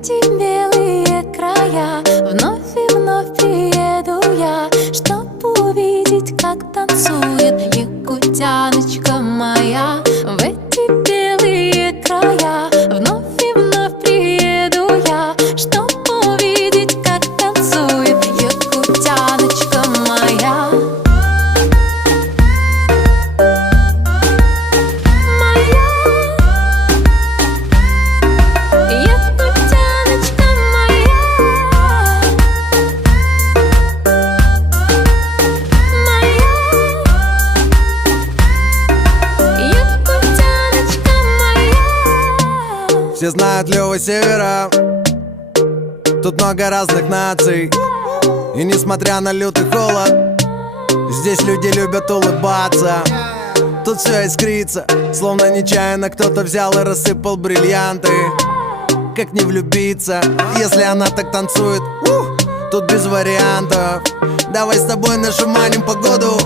эти белые края вновь и вновь приеду я, чтоб увидеть, как танцует якутяночка моя. В эти белые края вновь и вновь приеду я, чтоб увидеть, как танцует якутяночка моя. Все знают Лёва севера, тут много разных наций. И несмотря на лютый холод, здесь люди любят улыбаться. Тут все искрится, словно нечаянно кто-то взял и рассыпал бриллианты. Как не влюбиться, если она так танцует? Тут без вариантов. Давай с тобой нашуманим погоду.